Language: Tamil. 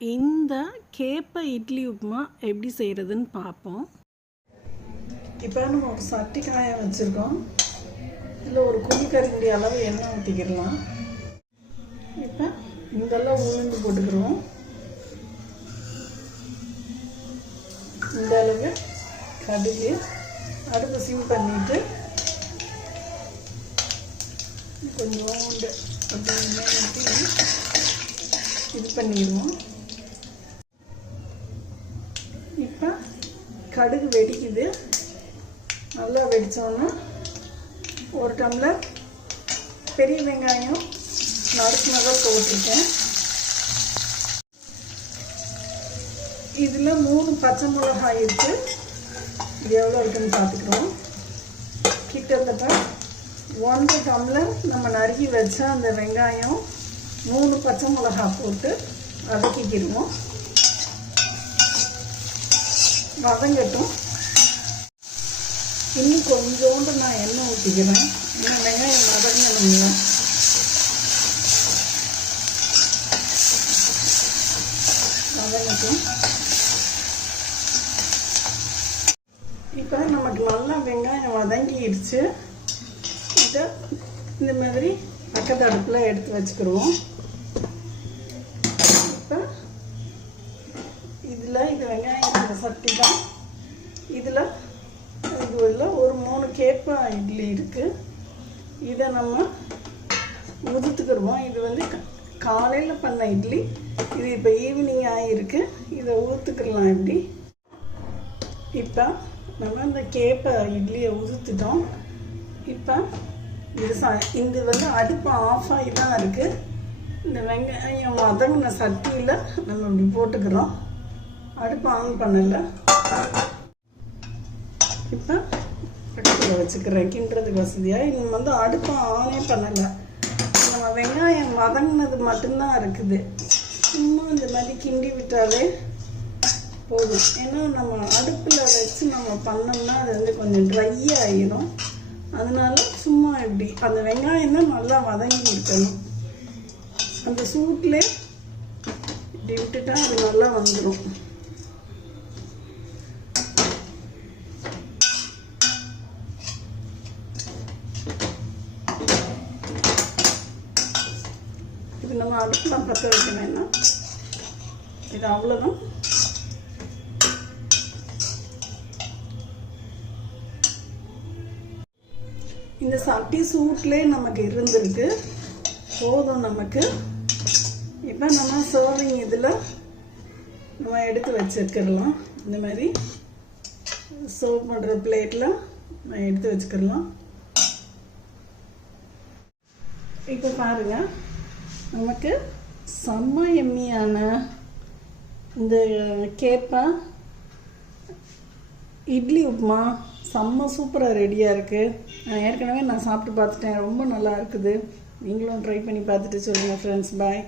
இந்த கேப்பை இட்லி உப்புமா எப்படி செய்கிறதுன்னு பார்ப்போம் இப்போ நம்ம ஒரு சட்டி காய வச்சுருக்கோம். இதில் ஒரு குழிக்கரண்டி அளவு எண்ணெய் ஊற்றிக்கிடலாம். இப்போ இதெல்லாம் உளுந்து போட்டுக்கிறோம் இந்த அளவு கடுகு அடுப்பு சிம் பண்ணிவிட்டு கொஞ்சோண்டு அப்படியே இது பண்ணிடுவோம் இப்போ கடுகு வெடிக்குது. நல்லா வெடித்தோன்னா ஒரு டம்ளர் பெரிய வெங்காயம் நறுக்கு நல்லா போட்டிருக்கேன். இதில் மூணு பச்சை மிளகாய் இருக்குது இது எவ்வளோ இருக்குன்னு பார்த்துக்குறோம். கிட்டத்தட்ட ஒன்றரை டம்ளர் நம்ம நறுக்கி வச்ச அந்த வெங்காயம் மூணு பச்சை மிளகாய் போட்டு வதக்கிக்கிடுவோம் வதங்கட்டும். இன்னும் கொஞ்சோண்டு நான் எண்ணெய் ஊற்றிக்கிறேன் இன்னும் வெங்காயம் வதங்கணும்ல வதங்கட்டும். இப்போ நமக்கு நல்லா வெங்காயம் வதங்கிடுச்சு. இதை இந்த மாதிரி பக்கத்து அடுப்பில் எடுத்து வச்சுக்கிடுவோம் இப்போ இதில் இந்த வெங்காயம் சட்டி தான். இதில் இதில் ஒரு மூணு கேப்பா இட்லி இருக்குது இதை நம்ம உதுத்துக்கிடுவோம். இது வந்து காலையில் பண்ண இட்லி. இது இப்போ ஈவினிங் ஆகிருக்கு இதை ஊற்றுக்கிடலாம் இப்படி இப்போ நம்ம இந்த கேப்பை இட்லியை உதுத்துட்டோம். இப்போ இது ச இது வந்து அடுப்பு ஆஃப் ஆகி தான் இருக்குது இந்த வெங்காயம் வதங்கின சட்டியில் நம்ம இப்படி போட்டுக்கிறோம். அடுப்பு ஆன் பண்ணலை. இப்போ அடுப்பில் வச்சுக்கிறேன் கிண்டுறதுக்கு வசதியாக இன்னும் வந்து அடுப்பை ஆனே பண்ணலை. நம்ம வெங்காயம் வதங்கினது மட்டும்தான் இருக்குது. இன்னும் இந்த மாதிரி கிண்டி விட்டாலே போதும். ஏன்னா நம்ம அடுப்பில் வச்சு நம்ம பண்ணோம்னா அது வந்து கொஞ்சம் ட்ரை ஆகிடும் அதனால சும்மா இப்படி. அந்த வெங்காயம் தான் நல்லா வதங்கி இருக்கணும். அந்த சூட்டில் இப்படி விட்டுட்டா அது நல்லா வந்துடும் இது நம்ம அடுப்புலாம் பற்ற என்ன? இது அவ்வளோதான் இந்த சட்டி சூட்லேயே நமக்கு இருந்திருக்கு. போதும் நமக்கு. இப்போ நம்ம சர்விங் இதில் நம்ம எடுத்து வச்சுக்கிடலாம் இந்த மாதிரி சர்வ் பண்ணுற பிளேட்டில் நம்ம எடுத்து வச்சுக்கிடலாம் இப்போ பாருங்கள் நமக்கு செம்ம எம்மியான இந்த கேப்பை இட்லி உப்புமா செம்ம சூப்பராக ரெடியாக இருக்குது ஏற்கனவே நான் சாப்பிட்டு பார்த்துட்டேன். ரொம்ப நல்லா இருக்குது. நீங்களும் ட்ரை பண்ணி பார்த்துட்டு சொல்லுங்கள் ஃப்ரெண்ட்ஸ் பாய்